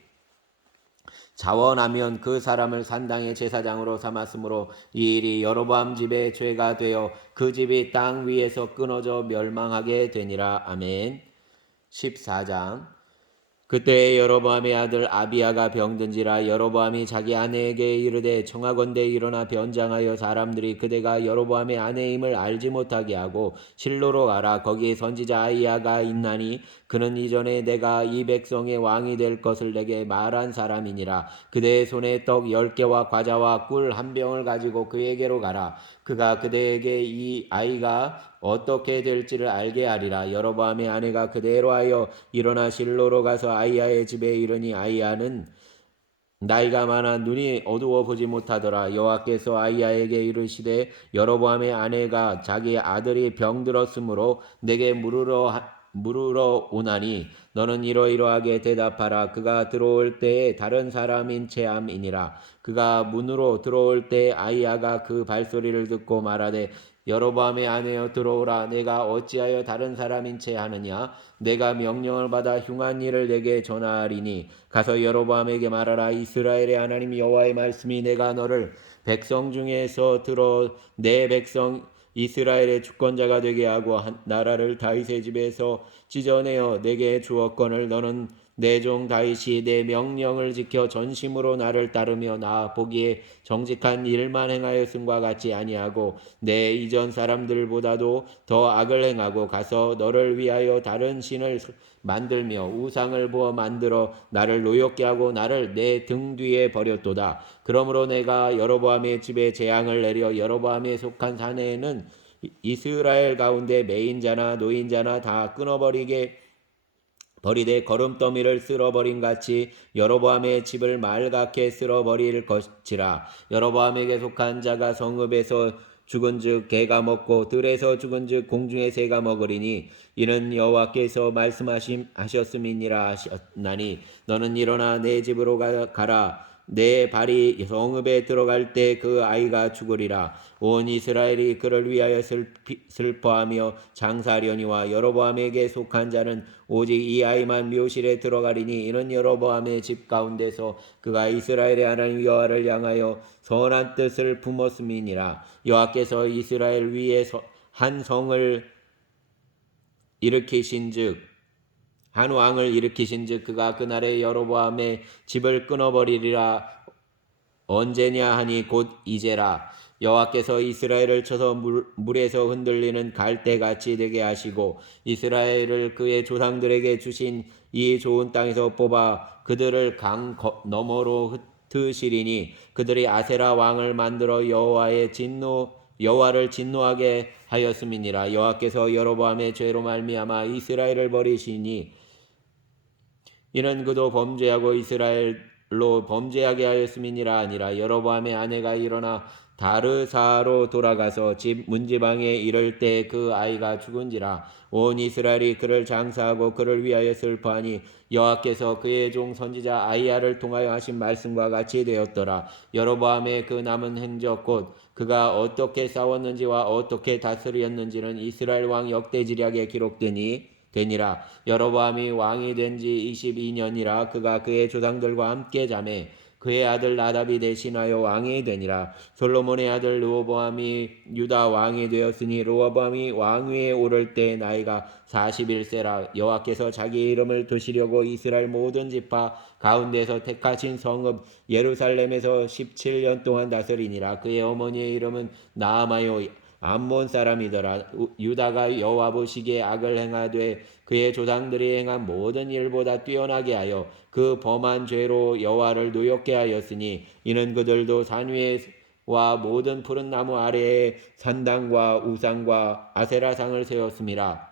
자원하면 그 사람을 산당의 제사장으로 삼았으므로 이 일이 여로보암 집의 죄가 되어 그 집이 땅 위에서 끊어져 멸망하게 되니라. 아멘. 14장. 그때 여로보암의 아들 아비야가 병든지라. 여로보암이 자기 아내에게 이르되 청하건대 일어나 변장하여 사람들이 그대가 여로보암의 아내임을 알지 못하게 하고 실로로 가라. 거기 선지자 아히야가 있나니 그는 이전에 내가 이 백성의 왕이 될 것을 내게 말한 사람이니라. 그대의 손에 떡 10개와 과자와 꿀 1병을 가지고 그에게로 가라. 그가 그대에게 이 아이가 어떻게 될지를 알게 하리라. 여로보암의 아내가 그대로 하여 일어나 실로로 가서 아히야의 집에 이르니 아히야는 나이가 많아 눈이 어두워 보지 못하더라. 여호와께서 아히야에게 이르시되 여로보암의 아내가 자기 아들이 병들었으므로 내게 물으러 오나니 너는 이러이러하게 대답하라. 그가 들어올 때에 다른 사람인 체함이니라. 그가 문으로 들어올 때 아히야가 그 발소리를 듣고 말하되 여로보암의 아내여 들어오라. 내가 어찌하여 다른 사람인 채 하느냐. 내가 명령을 받아 흉한 일을 내게 전하리니 가서 여로보암에게 말하라. 이스라엘의 하나님 여호와의 말씀이 내가 너를 백성 중에서 들어 내 백성 이스라엘의 주권자가 되게 하고 나라를 다윗의 집에서 찢어내어 내게 주었거늘 너는 내 종 다윗이 내 명령을 지켜 전심으로 나를 따르며 나 보기에 정직한 일만 행하였음과 같이 아니하고 내 이전 사람들보다도 더 악을 행하고 가서 너를 위하여 다른 신을 만들며 우상을 부어 만들어 나를 노엽게 하고 나를 내 등 뒤에 버렸도다. 그러므로 내가 여로보암의 집에 재앙을 내려 여로보암에 속한 사내에는 이스라엘 가운데 매인자나 노인자나 다 끊어버리게 버리되 거름더미를 쓸어버린 같이 여로보암의 집을 말갛게 쓸어버릴 것이라. 여로보암에게 속한 자가 성읍에서 죽은즉 개가 먹고 들에서 죽은즉 공중의 새가 먹으리니 이는 여호와께서 말씀하셨음이니라 하셨나니 너는 일어나 내 집으로 가라. 내 발이 성읍에 들어갈 때 그 아이가 죽으리라. 온 이스라엘이 그를 위하여 슬퍼하며 장사하려니와 여로보암에게 속한 자는 오직 이 아이만 묘실에 들어가리니 이는 여로보암의 집 가운데서 그가 이스라엘의 하나님 여호와를 향하여 선한 뜻을 품었음이니라. 여호와께서 이스라엘 위에 한 성을 일으키신즉 한 왕을 일으키신즉 그가 그날에 여로보암의 집을 끊어버리리라. 언제냐 하니 곧 이제라. 여호와께서 이스라엘을 쳐서 물에서 흔들리는 갈대같이 되게 하시고 이스라엘을 그의 조상들에게 주신 이 좋은 땅에서 뽑아 그들을 강 너머로 흩으시리니 그들이 아세라 왕을 만들어 여호와를 진노하게 하였음이니라. 여호와께서 여로보암의 죄로 말미암아 이스라엘을 버리시니 이는 그도 범죄하고 이스라엘로 범죄하게 하였음이니라 아니라. 여로보암의 아내가 일어나 다르사로 돌아가서 집 문지방에 이를 때 그 아이가 죽은지라. 온 이스라엘이 그를 장사하고 그를 위하여 슬퍼하니 여호와께서 그의 종 선지자 아히야를 통하여 하신 말씀과 같이 되었더라. 여로보암의 그 남은 행적 곧 그가 어떻게 싸웠는지와 어떻게 다스렸는지는 이스라엘 왕 역대지략에 기록되니라. 여로보암이 왕이 된 지 22년이라. 그가 그의 조상들과 함께 자매 그의 아들 나답이 대신하여 왕이 되니라. 솔로몬의 아들 르호보암이 유다 왕이 되었으니 르호보암이 왕위에 오를 때 나이가 41세라. 여호와께서 자기 이름을 두시려고 이스라엘 모든 지파 가운데서 택하신 성읍 예루살렘에서 17년 동안 다스리니라. 그의 어머니의 이름은 나아마요 암몬 사람이더라. 유다가 여호와 보시기에 악을 행하되 그의 조상들이 행한 모든 일보다 뛰어나게 하여 그 범한 죄로 여호와를 노엽게 하였으니 이는 그들도 산 위에와 모든 푸른 나무 아래에 산당과 우상과 아세라상을 세웠음이라.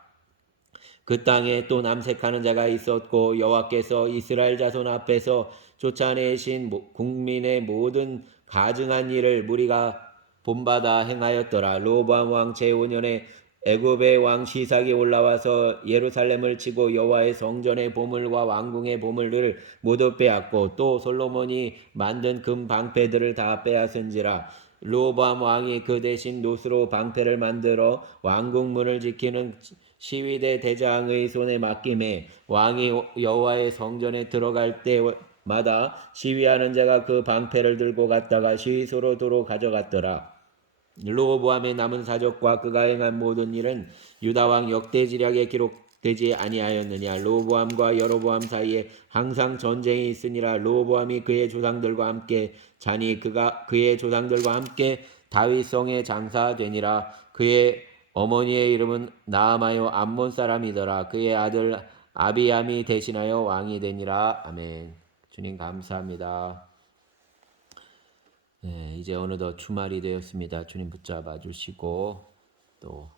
그 땅에 또 남색하는 자가 있었고 여호와께서 이스라엘 자손 앞에서 쫓아내신 국민의 모든 가증한 일을 무리가 본받아 행하였더라. 르호보암 왕 제5년에 애굽의 왕 시삭이 올라와서 예루살렘을 치고 여호와의 성전의 보물과 왕궁의 보물들을 모두 빼앗고 또 솔로몬이 만든 금 방패들을 다 빼앗은지라. 르호보암 왕이 그 대신 노스로 방패를 만들어 왕궁문을 지키는 시위대 대장의 손에 맡김에 왕이 여호와의 성전에 들어갈 때마다 시위하는 자가 그 방패를 들고 갔다가 시위소로 도로 가져갔더라. 르호보암의 남은 사적과 그가 행한 모든 일은 유다 왕 역대지략에 기록되지 아니하였느냐. 르호보암과 여로보암 사이에 항상 전쟁이 있으니라. 르호보암이 그의 조상들과 함께 자니 그가 그의 조상들과 함께 다윗성에 장사되니라. 그의 어머니의 이름은 나아마요 암몬 사람이더라. 그의 아들 아비암이 대신하여 왕이 되니라. 아멘. 주님 감사합니다. 네, 이제 어느덧 주말이 되었습니다. 주님 붙잡아 주시고 또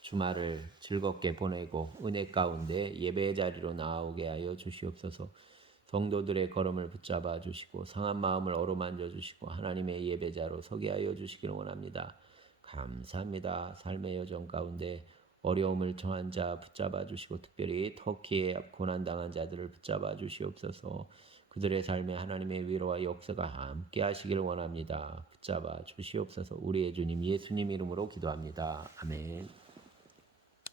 주말을 즐겁게 보내고 은혜 가운데 예배의 자리로 나오게 하여 주시옵소서. 성도들의 걸음을 붙잡아 주시고 상한 마음을 어루만져 주시고 하나님의 예배자로 서게 하여 주시기를 원합니다. 감사합니다. 삶의 여정 가운데 어려움을 처한 자 붙잡아 주시고 특별히 터키에 고난당한 자들을 붙잡아 주시옵소서. 그들의 삶에 하나님의 위로와 역사가 함께 하시길 원합니다. 붙잡아 주시옵소서. 우리의 주님 예수님 이름으로 기도합니다. 아멘.